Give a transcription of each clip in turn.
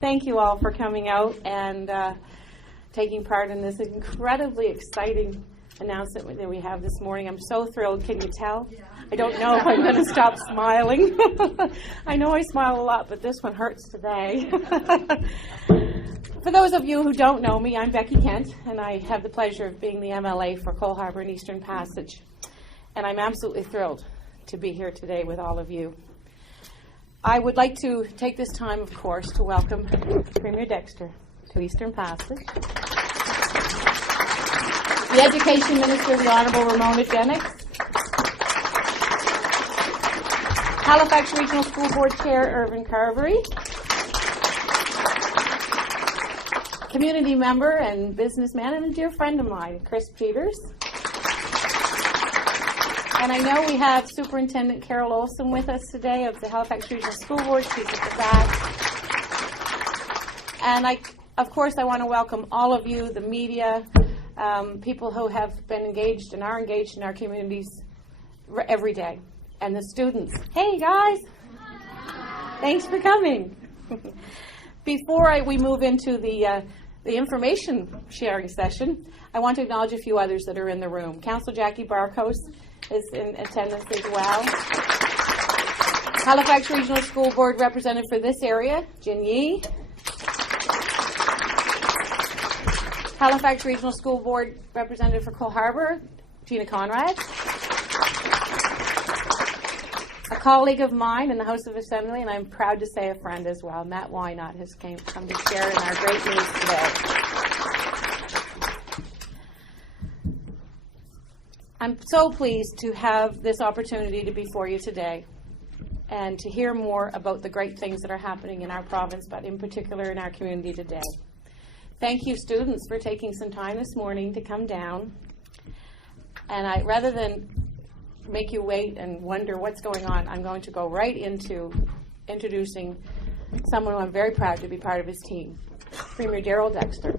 Thank you all for coming out and taking part in this incredibly exciting announcement that we have this morning. I'm so thrilled. Can you tell? Yeah. I don't know if I'm going to stop smiling. I know I smile a lot, but this one hurts today. For those of you who don't know me, I'm Becky Kent, and I have the pleasure of being the MLA for Cole Harbour and Eastern Passage. And I'm absolutely thrilled to be here today with all of you. I would like to take this time, of course, to welcome Premier Dexter to Eastern Passage, the Education Minister, the Honourable Ramona Jennings, Halifax Regional School Board Chair Irvin Carvery, community member and businessman and a dear friend of mine, Chris Peters. And I know we have Superintendent Carol Olson with us today of the Halifax Regional School Board. She's at the back. And I want to welcome all of you, the media, people who have been engaged and are engaged in our communities every day. And the students. Hey, guys. Thanks for coming. Before we move into the information sharing session, I want to acknowledge a few others that are in the room. Councillor Jackie Barkos is in attendance as well. Halifax Regional School Board representative for this area, Jin Yi. Halifax Regional School Board representative for Cole Harbour, Gina Conrad. A colleague of mine in the House of Assembly, and I'm proud to say a friend as well, Matt Wynott has come to share in our great news today. I'm so pleased to have this opportunity to be before you today and to hear more about the great things that are happening in our province, but in particular in our community today. Thank you, students, for taking some time this morning to come down. And rather than make you wait and wonder what's going on, I'm going to go right into introducing someone who I'm very proud to be part of his team, Premier Darrell Dexter.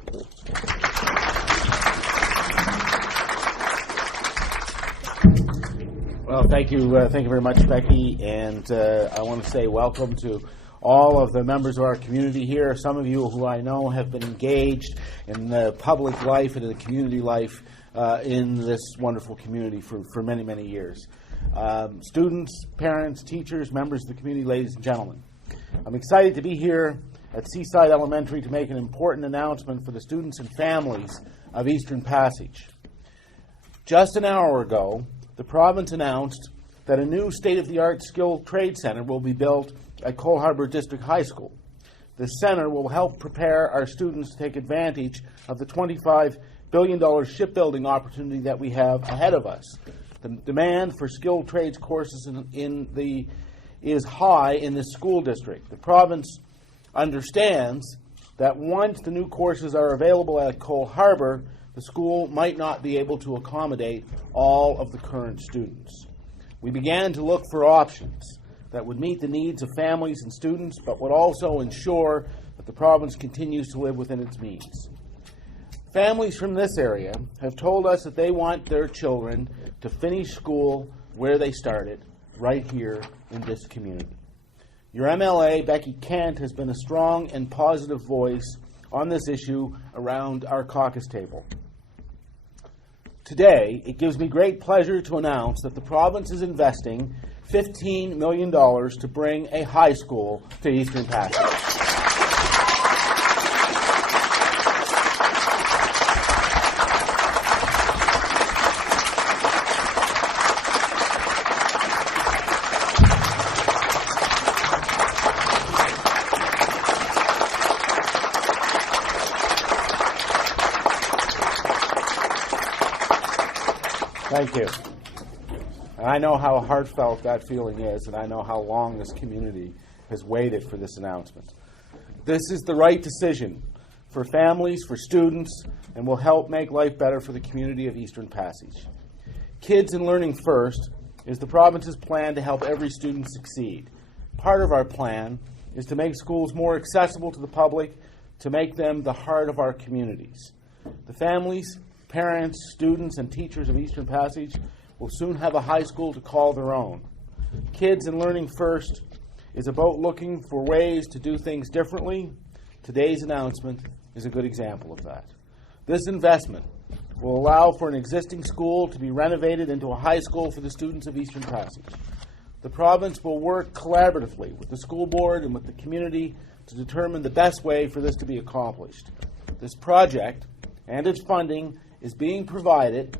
Well, thank you very much, Becky, and I want to say welcome to all of the members of our community here. Some of you who I know have been engaged in the public life and in the community life in this wonderful community for many, many years. Students, parents, teachers, members of the community, ladies and gentlemen. I'm excited to be here at Seaside Elementary to make an important announcement for the students and families of Eastern Passage. Just an hour ago, the province announced that a new state-of-the-art skilled trade center will be built at Cole Harbour District High School. This center will help prepare our students to take advantage of the $25 billion shipbuilding opportunity that we have ahead of us. The demand for skilled trades courses is high in this school district. The province understands that once the new courses are available at Cole Harbour, the school might not be able to accommodate all of the current students. We began to look for options that would meet the needs of families and students, but would also ensure that the province continues to live within its means. Families from this area have told us that they want their children to finish school where they started, right here in this community. Your MLA, Becky Kent, has been a strong and positive voice on this issue around our caucus table. Today, it gives me great pleasure to announce that the province is investing $15 million to bring a high school to Eastern Passage. Thank you. And I know how heartfelt that feeling is, and I know how long this community has waited for this announcement. This is the right decision for families, for students, and will help make life better for the community of Eastern Passage. Kids and Learning First is the province's plan to help every student succeed. Part of our plan is to make schools more accessible to the public, to make them the heart of our communities. The families, parents, students, and teachers of Eastern Passage will soon have a high school to call their own. Kids and Learning First is about looking for ways to do things differently, Today's announcement is a good example of that. This investment will allow for an existing school to be renovated into a high school for the students of Eastern Passage. The province will work collaboratively with the school board and with the community to determine the best way for this to be accomplished. This project and its funding is being provided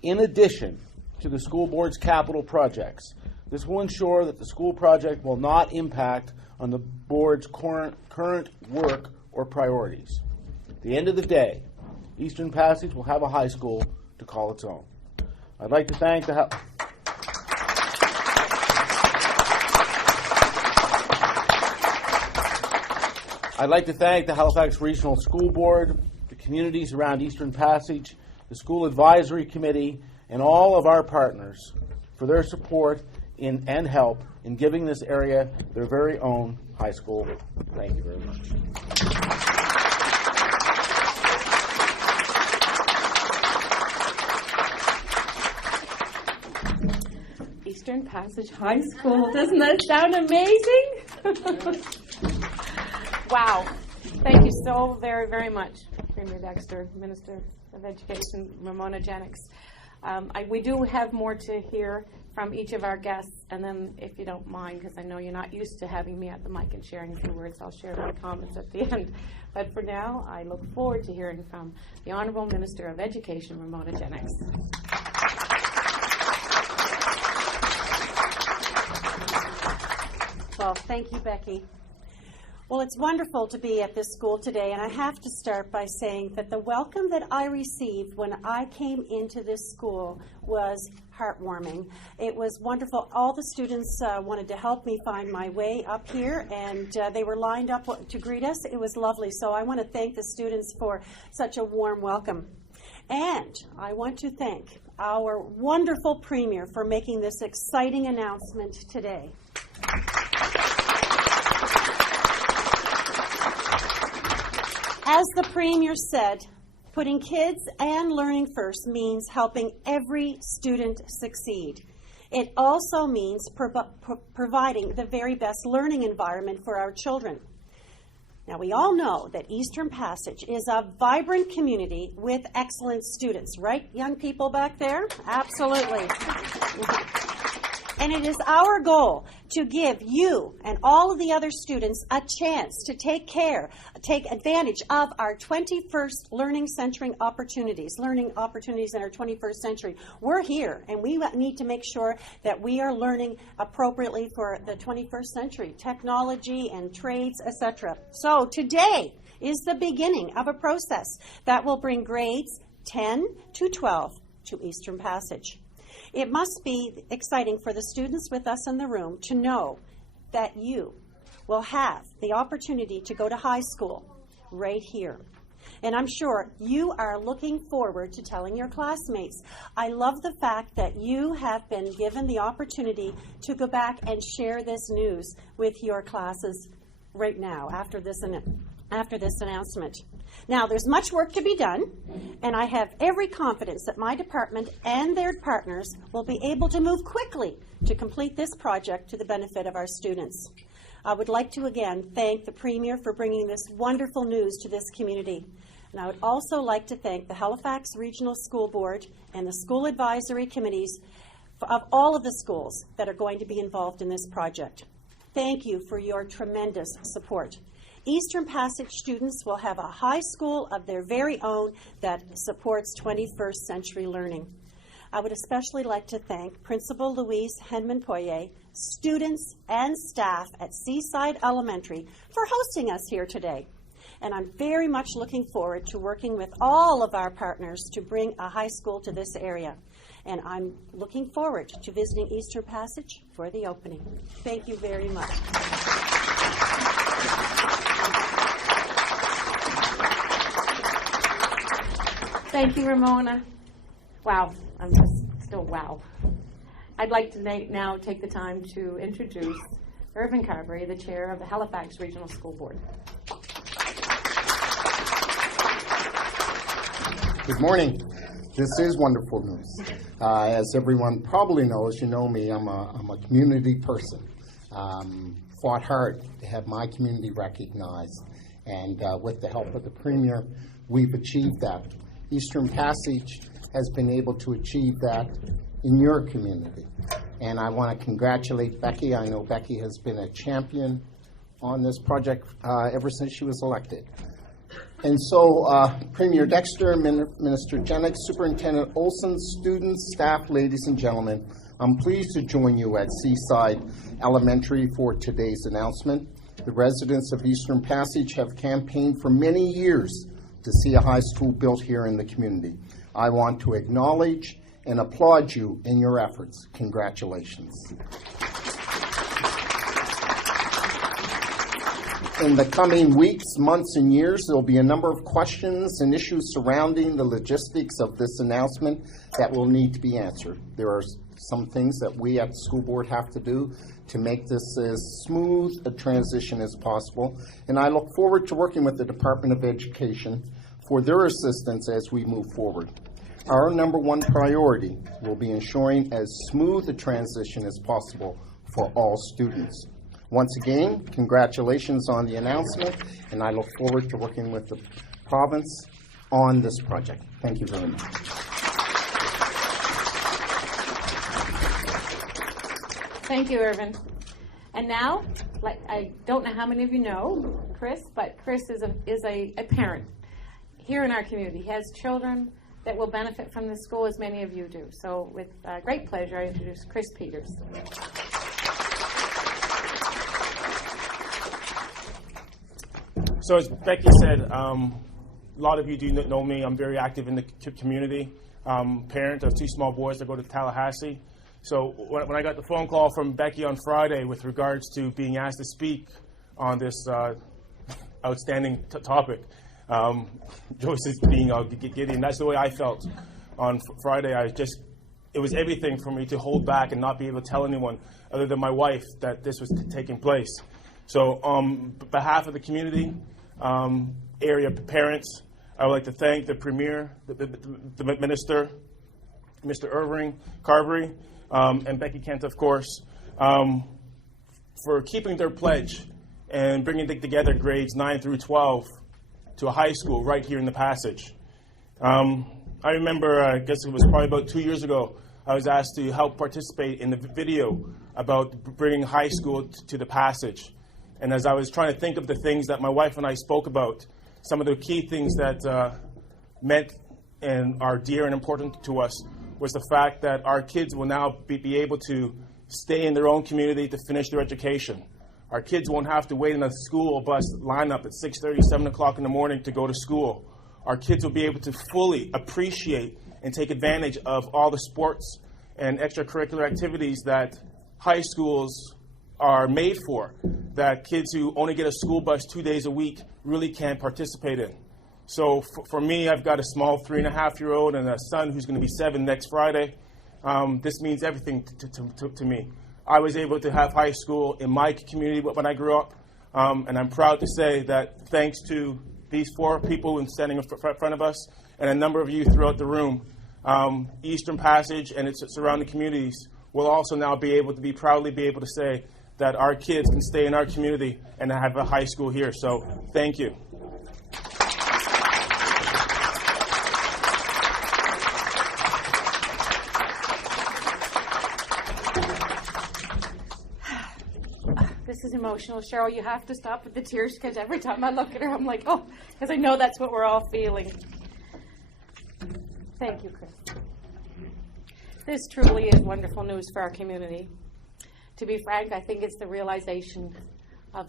in addition to the school board's capital projects. This will ensure that the school project will not impact on the board's current work or priorities. At the end of the day, Eastern Passage will have a high school to call its own. I'd like to thank the Halifax Regional School Board, the communities around Eastern Passage, the School Advisory Committee, and all of our partners for their support and help in giving this area their very own high school. Thank you very much. Eastern Passage High School. Doesn't that sound amazing? Wow. Thank you so very, very much, Premier Dexter, Minister of Education, Ramona Jennings. We do have more to hear from each of our guests, and then, if you don't mind, because I know you're not used to having me at the mic and sharing a few words, I'll share my comments at the end. But for now, I look forward to hearing from the Honourable Minister of Education, Ramona Jennings. Well, thank you, Becky. Well, it's wonderful to be at this school today, and I have to start by saying that the welcome that I received when I came into this school was heartwarming. It was wonderful. All the students wanted to help me find my way up here, and they were lined up to greet us. It was lovely. So I want to thank the students for such a warm welcome. And I want to thank our wonderful Premier for making this exciting announcement today. As the Premier said, putting kids and learning first means helping every student succeed. It also means providing the very best learning environment for our children. Now, we all know that Eastern Passage is a vibrant community with excellent students, right, young people back there? Absolutely. And it is our goal to give you and all of the other students a chance to take advantage of our 21st learning opportunities in our 21st century. We're here, and we need to make sure that we are learning appropriately for the 21st century, technology and trades, etc. So today is the beginning of a process that will bring grades 10 to 12 to Eastern Passage. It must be exciting for the students with us in the room to know that you will have the opportunity to go to high school right here. And I'm sure you are looking forward to telling your classmates. I love the fact that you have been given the opportunity to go back and share this news with your classes right now after this announcement. Now, there's much work to be done, and I have every confidence that my department and their partners will be able to move quickly to complete this project to the benefit of our students. I would like to again thank the Premier for bringing this wonderful news to this community. And I would also like to thank the Halifax Regional School Board and the School Advisory Committees of all of the schools that are going to be involved in this project. Thank you for your tremendous support. Eastern Passage students will have a high school of their very own that supports 21st century learning. I would especially like to thank Principal Louise Henman-Poirier, students and staff at Seaside Elementary for hosting us here today. And I'm very much looking forward to working with all of our partners to bring a high school to this area. And I'm looking forward to visiting Eastern Passage for the opening. Thank you very much. Thank you, Ramona. Wow, I'm just still wow. I'd like to now take the time to introduce Irvin Carberry, the chair of the Halifax Regional School Board. Good morning. This is wonderful news. As everyone probably knows, you know me, I'm a community person. Fought hard to have my community recognized. And with the help of the Premier, we've achieved that. Eastern Passage has been able to achieve that in your community. And I want to congratulate Becky. I know Becky has been a champion on this project ever since she was elected. And so, Premier Dexter, Minister Jenick, Superintendent Olson, students, staff, ladies and gentlemen, I'm pleased to join you at Seaside Elementary for today's announcement. The residents of Eastern Passage have campaigned for many years to see a high school built here in the community. I want to acknowledge and applaud you in your efforts. Congratulations. In the coming weeks, months, and years, there will be a number of questions and issues surrounding the logistics of this announcement that will need to be answered. There are some things that we at the school board have to do to make this as smooth a transition as possible, and I look forward to working with the Department of Education for their assistance as we move forward. Our number one priority will be ensuring as smooth a transition as possible for all students. Once again, congratulations on the announcement, and I look forward to working with the province on this project. Thank you very much. Thank you, Irvin. And now, I don't know how many of you know Chris, but Chris is a parent here in our community. He has children that will benefit from the school, as many of you do. So with great pleasure, I introduce Chris Peters. So as Becky said, a lot of you do know me. I'm very active in the community. Parent of two small boys that go to Tallahassee. So when I got the phone call from Becky on Friday with regards to being asked to speak on this outstanding topic, Joyce is being giddy, and that's the way I felt on Friday. It was everything for me to hold back and not be able to tell anyone other than my wife that this was taking place. So on behalf of the community, area parents, I would like to thank the Premier, the Minister, Mr. Irving Carberry, and Becky Kent, of course, for keeping their pledge and bringing together grades 9 through 12 to a high school right here in the Passage. I remember, I guess it was probably about 2 years ago, I was asked to help participate in the video about bringing high school to the Passage. And as I was trying to think of the things that my wife and I spoke about, some of the key things that meant and are dear and important to us was the fact that our kids will now be able to stay in their own community to finish their education. Our kids won't have to wait in a school bus lineup at 6:30, 7 o'clock in the morning to go to school. Our kids will be able to fully appreciate and take advantage of all the sports and extracurricular activities that high schools are made for, that kids who only get a school bus 2 days a week really can't participate in. So for me, I've got a small 3.5-year-old and a son who's going to be 7 next Friday. This means everything to me. I was able to have high school in my community when I grew up, and I'm proud to say that thanks to these 4 people standing in front of us and a number of you throughout the room, Eastern Passage and its surrounding communities will also now proudly be able to say that our kids can stay in our community and have a high school here. So thank you. This is emotional. Cheryl, you have to stop with the tears because every time I look at her, I'm like, oh, because I know that's what we're all feeling. Thank you, Chris. This truly is wonderful news for our community. To be frank, I think it's the realization of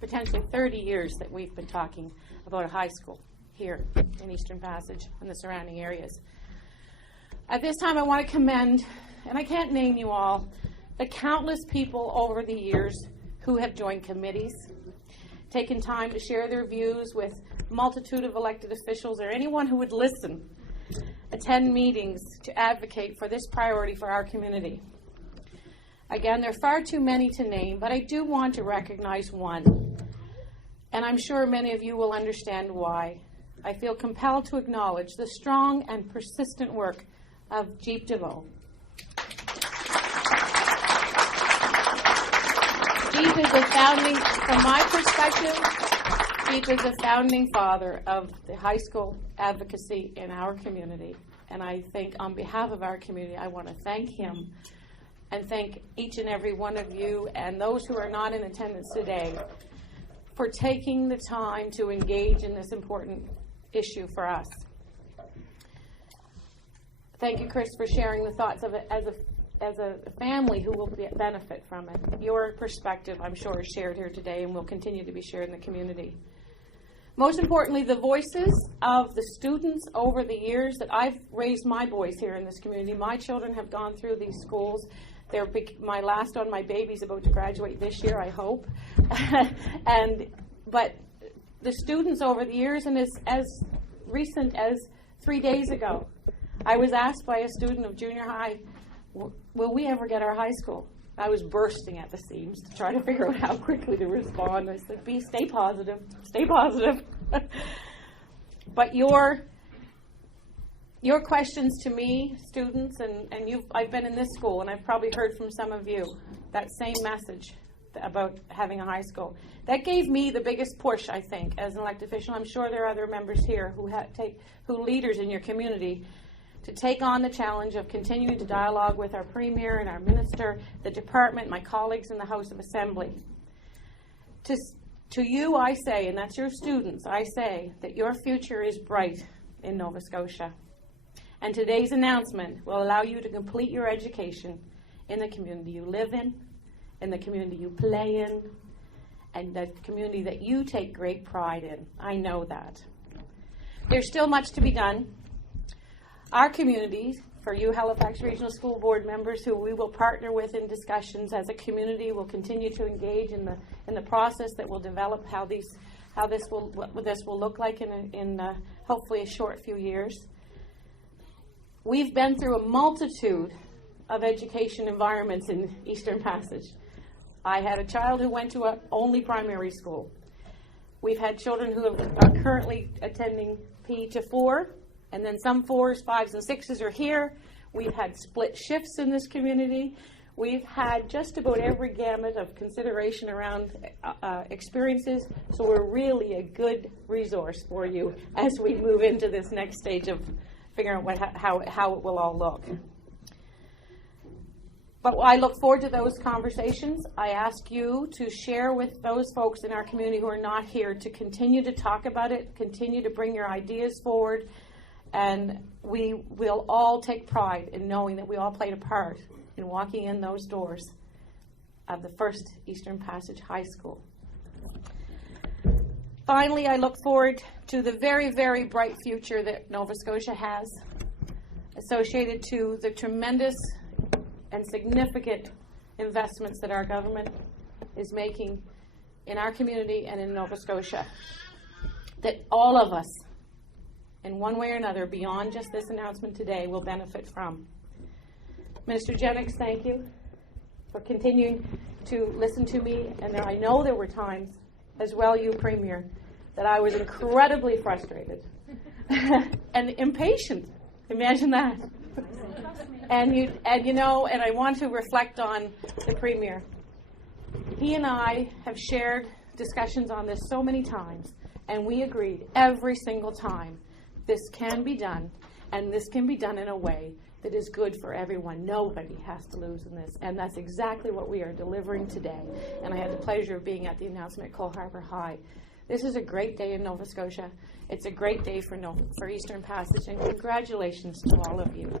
potentially 30 years that we've been talking about a high school here in Eastern Passage and the surrounding areas. At this time, I want to commend, and I can't name you all, the countless people over the years who have joined committees, taken time to share their views with a multitude of elected officials or anyone who would listen, attend meetings to advocate for this priority for our community. Again, there are far too many to name, but I do want to recognize one, and I'm sure many of you will understand why. I feel compelled to acknowledge the strong and persistent work of Jeep DeVoe. Jeep is a founding, from my perspective, speak as a founding father of the high school advocacy in our community. And I think on behalf of our community, I want to thank him and thank each and every one of you and those who are not in attendance today for taking the time to engage in this important issue for us. Thank you, Chris, for sharing the thoughts of it as a family who will benefit from it. Your perspective, I'm sure, is shared here today and will continue to be shared in the community. Most importantly, the voices of the students over the years that I've raised my voice here in this community. My children have gone through these schools. My last one, my baby's about to graduate this year, I hope. But the students over the years, and as recent as 3 days ago, I was asked by a student of junior high, will we ever get our high school? I was bursting at the seams to try to figure out how quickly to respond. I said, stay positive, stay positive. But your questions to me, students, and I've been in this school, and I've probably heard from some of you that same message about having a high school. That gave me the biggest push, I think, as an elected official. I'm sure there are other members here who leaders in your community, to take on the challenge of continuing to dialogue with our Premier and our Minister, the Department, my colleagues in the House of Assembly. To you, I say, and that's your students, I say that your future is bright in Nova Scotia. And today's announcement will allow you to complete your education in the community you live in the community you play in, and the community that you take great pride in. I know that. There's still much to be done. Our community, for you Halifax Regional School Board members who we will partner with in discussions as a community, will continue to engage in the process that will develop what this will look like in hopefully a short few years. We've been through a multitude of education environments in Eastern Passage. I had a child who went to only primary school. We've had children who are currently attending P to 4. And then some 4s, 5s, and 6s are here. We've had split shifts in this community. We've had just about every gamut of consideration around experiences. So we're really a good resource for you as we move into this next stage of figuring out how it will all look. But I look forward to those conversations. I ask you to share with those folks in our community who are not here to continue to talk about it, continue to bring your ideas forward. And we will all take pride in knowing that we all played a part in walking in those doors of the first Eastern Passage High School. Finally, I look forward to the very, very bright future that Nova Scotia has associated to the tremendous and significant investments that our government is making in our community and in Nova Scotia, that all of us, in one way or another, beyond just this announcement today, will benefit from. Minister Jennings, thank you for continuing to listen to me. And I know there were times, as well, you, Premier, that I was incredibly frustrated and impatient. Imagine that. And I want to reflect on the Premier. He and I have shared discussions on this so many times, and we agreed every single time this can be done, and this can be done in a way that is good for everyone. Nobody has to lose in this, and that's exactly what we are delivering today. And I had the pleasure of being at the announcement at Cole Harbour High. This is a great day in Nova Scotia. It's a great day for Eastern Passage, and congratulations to all of you.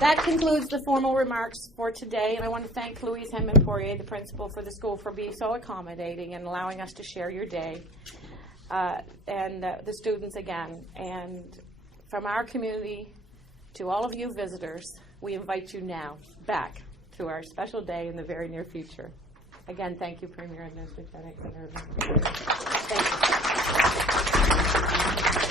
That concludes the formal remarks for today, and I want to thank Louise Henman-Poirier, the principal for the school, for being so accommodating and allowing us to share your day, and the students again. And from our community to all of you visitors, we invite you now back to our special day in the very near future. Again, thank you, Premier and Mr. Jennings and Irving. Thank you.